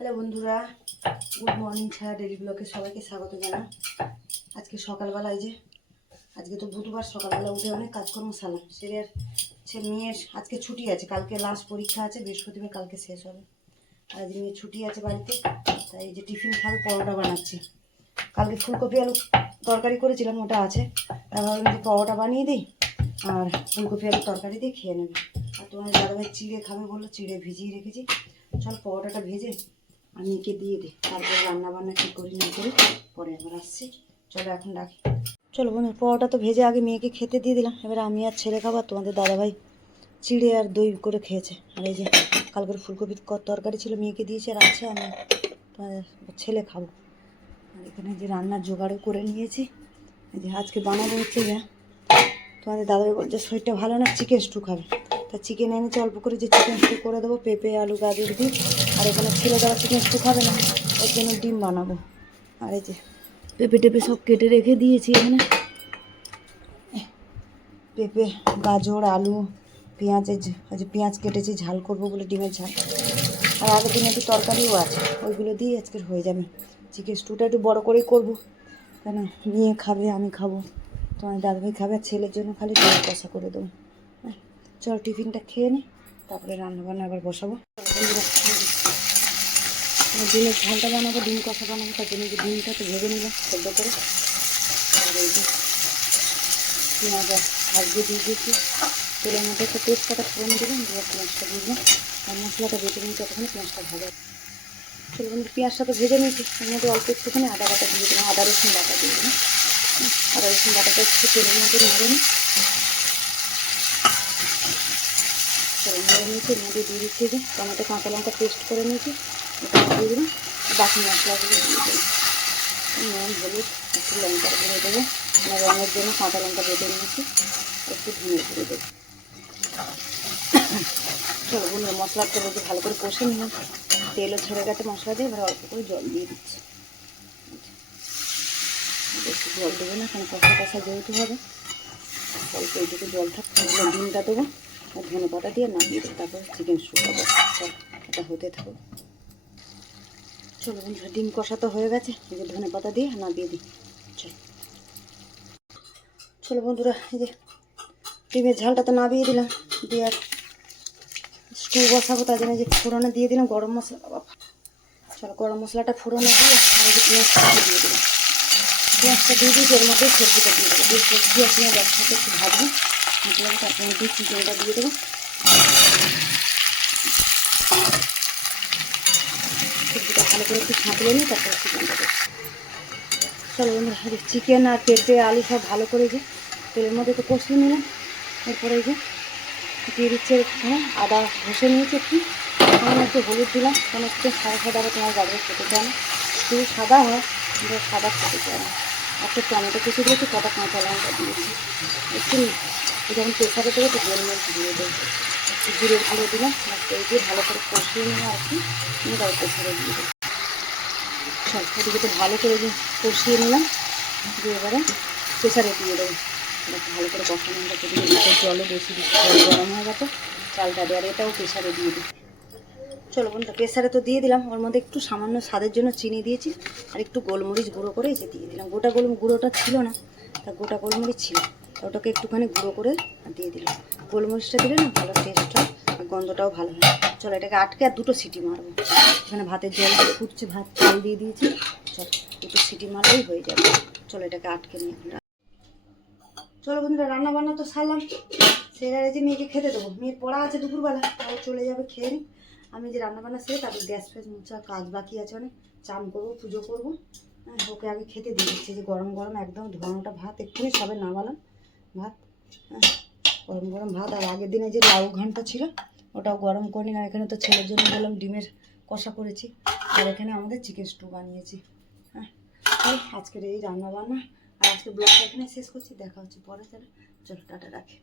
Hello বন্ধুরা, good morning ছায়া daily ব্লগে সবাইকে স্বাগত জানাই। আজকে সকালবেলা আজকে তো বুধবার, সকালবেলা উঠে অনেক কাজকর্ম সারলাম। সেরে মেয়ের আজকে ছুটি আছে, কালকে লাস্ট পরীক্ষা আছে, বৃহস্পতিবার কালকে শেষ হবে। আর আজ মেয়ের ছুটি আছে বাড়িতে, তাই এই যে টিফিন খাবে পরোটা বানাচ্ছি। কালকে ফুলকপি আলু তরকারি করেছিলাম, ওটা আছে, তার ভাবলাম যে পরোটা বানিয়ে দিই আর ফুলকপি আলু তরকারি দিয়ে খেয়ে নেবে। আর তোমার দাদাভাই চিড়ে খাবে বললো, চিড়ে ভিজিয়ে রেখেছি। চল পরোটাটা ভেজে আমি একে দিয়ে দিই, তারপরে রান্নাবান্না কী করি না করি পরে আবার আসছি। চলো এখন রাখি। চলো বন্ধু, পরোটা তো ভেজে আগে মেয়েকে খেতে দিয়ে দিলাম। এবার আমি আর ছেলে খাবার, তোমাদের দাদাভাই চিড়ে আর দই করে খেয়েছে। আর এই যে কালকের ফুলকপির তরকারি ছিল, মেয়েকে দিয়েছে আর আছে, আমি তোমাদের ছেলে খাবো। আর এখানে যে রান্নার জোগাড়ও করে নিয়েছি। এই যে আজকে বানাবো হচ্ছে যে তোমাদের দাদাভাই বলছে শরীরটা ভালো না, চিকেন স্টু খাবে। তা চিকেন এনেছে অল্প করে, যে চিকেন স্টু করে দেবো পেঁপে আলু গাজর দিয়ে। আর এখানে ছেলে দেওয়া চিকেন স্টু খাবে না, ওর জন্য ডিম বানাবো। আর এই যে পেঁপে টেপে সব কেটে রেখে দিয়েছি এখানে। পেঁপে গাজর আলু পেঁয়াজ কেটেছি ঝাল করবো বলে, ডিমের ঝাল। আর আগের দিনে একটু তরকারিও আছে, ওইগুলো দিয়ে আজকের হয়ে যাবে। চিকেন স্টুটা একটু বড়ো করেই করবো, কেন নিয়ে খাবে, আমি খাবো, তোমার দাদাভাই খাবে, আর ছেলের জন্য খালি ডিম কষা করে দেবো। হ্যাঁ চল টিফিনটা খেয়ে নিই, তারপরে রান্নাবান্না আবার বসাবো। ডিমের ঝালটা বানাবো, ডিম কষা বানাবো, তার জন্য ডিমটা তো ভেজে নিলাম সেদ্ধ করে। আর এই যে পেঁয়াজ ভাজিয়ে দিয়ে দিয়েছি, তেলের মধ্যে একটা তেজপাতা ফোড়ন দিলাম, দিয়ে পেঁয়াজটা দিয়ে দিলাম। আর মশলাটা বেটে নিয়েছি, ততক্ষণে পেঁয়াজটা ভাজা। চলো বন্ধু, পেঁয়াজটা তো ভেজে নিয়েছি, এর মধ্যে অল্প একটুখানি আদা বাটা দিয়ে দিলাম, আদা রসুন বাটা দিয়ে দিলাম। আদা রসুন বাটাটা একটু তেলের মধ্যে নেড়ে নিই। চলো নেড়ে নিয়েছি, এর মধ্যে দিয়ে দিচ্ছি যে টমেটো কাঁচা লঙ্কা পেস্ট করে নিয়েছি, ওটা দিয়ে দিলাম। বাকি মশলাগুলো দিয়ে দেবো, নুন হলুদ একটু লঙ্কার গুঁড়ো দেবো, মানে রঙের জন্য কাঁচা লঙ্কা বেটে নিয়েছি, একটু ধনে গুঁড়ো দেবো। চলো বন্ধুরা, মশলাটা বলতে ভালো করে কষে নিলাম, তেলও ছেড়ে গেছে মশলা দিয়ে। এবার অল্প করে জল দিয়ে দিচ্ছি, বেশি জল দেবো না, কারণ কষা কষা যেহেতু হবে, অল্প এইটুকু জল থাকতে। ডিমটা দেবো আর ধনে পাতা দিয়ে নামিয়ে দেবো, তারপর চিকেন শুকাবো। চল এটা হতে থাকো। চলো বন্ধুরা, ডিম কষা তো হয়ে গেছে, এই যে ধনে পাতা দিয়ে নামিয়ে দিই। চলো বন্ধুরা, এই যে ডিমের ঝালটা তো নামিয়ে দিলাম, দিয়ে আর স্টু বসাবো, তার জন্য যে ফোড়নে দিয়ে দিলাম গরম মশলা। বাবা চলো গরম মশলাটা ফোড়নে দিয়ে আর এই যে পেঁয়াজটা দিয়ে দিলাম। পেঁয়াজটা দিয়ে দিয়েছি, এর মধ্যে সবজিটা দিয়ে দেবো, দিয়ে সবজি আপনার একসাথে একটু ভাজবো, তারপর মধ্যে চিকেনটা দিয়ে দেবো। সবজিটা ভালো করে একটু ছাঁকলে নিই, তারপরে চিকেনটা দেবো। চলো বন্ধুরা, চিকেন আর পেঁপে আলু সব ভালো করে যে তেলের মধ্যে তো কষিয়ে নিলাম। এরপরে এই যে দিয়ে দিচ্ছে এখানে আদা ঘষে নিয়েছি, একটু হলুদ দিলাম, কারণ একটু সাদা সাদা হবে, তোমার গাড়ি খেতে চায় না, শুধু সাদা হয় কিন্তু সাদা খেতে চায় না। একটা টমেটো কুচি দিয়েছি, কটা কাঁচা লঙ্কা দিয়েছি, একটু যখন প্রেসারে দেবো তো গোলমরিচ দিয়ে দেবো, জিরে গুঁড়ো দিলাম, এই দিয়ে ভালো করে কষিয়ে নিয়ে আর কি তারপর প্রেসারে দিয়ে দেবো। সব এদিকে তো ভালো করে কষিয়ে নিলাম, দিয়ে এবারে প্রেসারে দিয়ে দেবো। ভালো করে কষানো হয়ে গেছে, জলও বেশি দিচ্ছি, জল গরম হয়ে গেছে, চালটা দিয়ে আর এটাও প্রেসারে দিয়ে দিই। চলো বন্ধুরা, প্রেসারে তো দিয়ে দিলাম, ওর মধ্যে একটু সামান্য স্বাদের জন্য চিনি দিয়েছি আর একটু গোলমরিচ গুঁড়ো করে যে দিয়ে দিলাম। গোটা গুঁড়োটা ছিল না, তা গোটা গোলমরিচ ছিল, ওটাকে একটুখানি গুঁড়ো করে দিয়ে দিলাম। গোলমরিচটা দিলে না ভালো টেস্ট হয়, গন্ধটাও ভালো হয়। চলো এটাকে আটকে আর দুটো সিটি মারবো। এখানে ভাতের জল ফুটছে, ভাত চাল দিয়ে দিয়েছি, চলো দুটো সিটি মারলেই হয়ে যাবে। চলো এটাকে আটকে নিয়ে চলো বন্ধুরা, রান্না বান্না তো সারলাম, সেটারে যে মেয়েকে খেতে দেবো, মেয়ের পড়া আছে দুপুরবেলা, তাও চলে যাবে খেয়ে নিই। আমি যে রান্নাবান্না সেরে তারপর গ্যাস ফ্যাস মুছা কাজ বাকি আছে অনেক, চান করবো, পুজো করবো। হ্যাঁ ওকে আগে খেতে দিয়ে দিচ্ছি, যে গরম গরম একদম ধোয়ানোটা ভাত, এক্ষুনি সবে নামালাম ভাত। হ্যাঁ গরম গরম ভাত, আর আগের দিনে যে লাউ ঘন্টা ছিল ওটাও গরম করে নিলাম। এখানে তো ছেলের জন্য বললাম ডিমের কষা করেছি, আর এখানে আমাদের চিকেন স্টু বানিয়েছি। হ্যাঁ আজকের এই রান্না বান্না, আর আজকে ব্লগটা এখানে শেষ করছি, দেখা হচ্ছে পরে। চলো টাটা রাখি।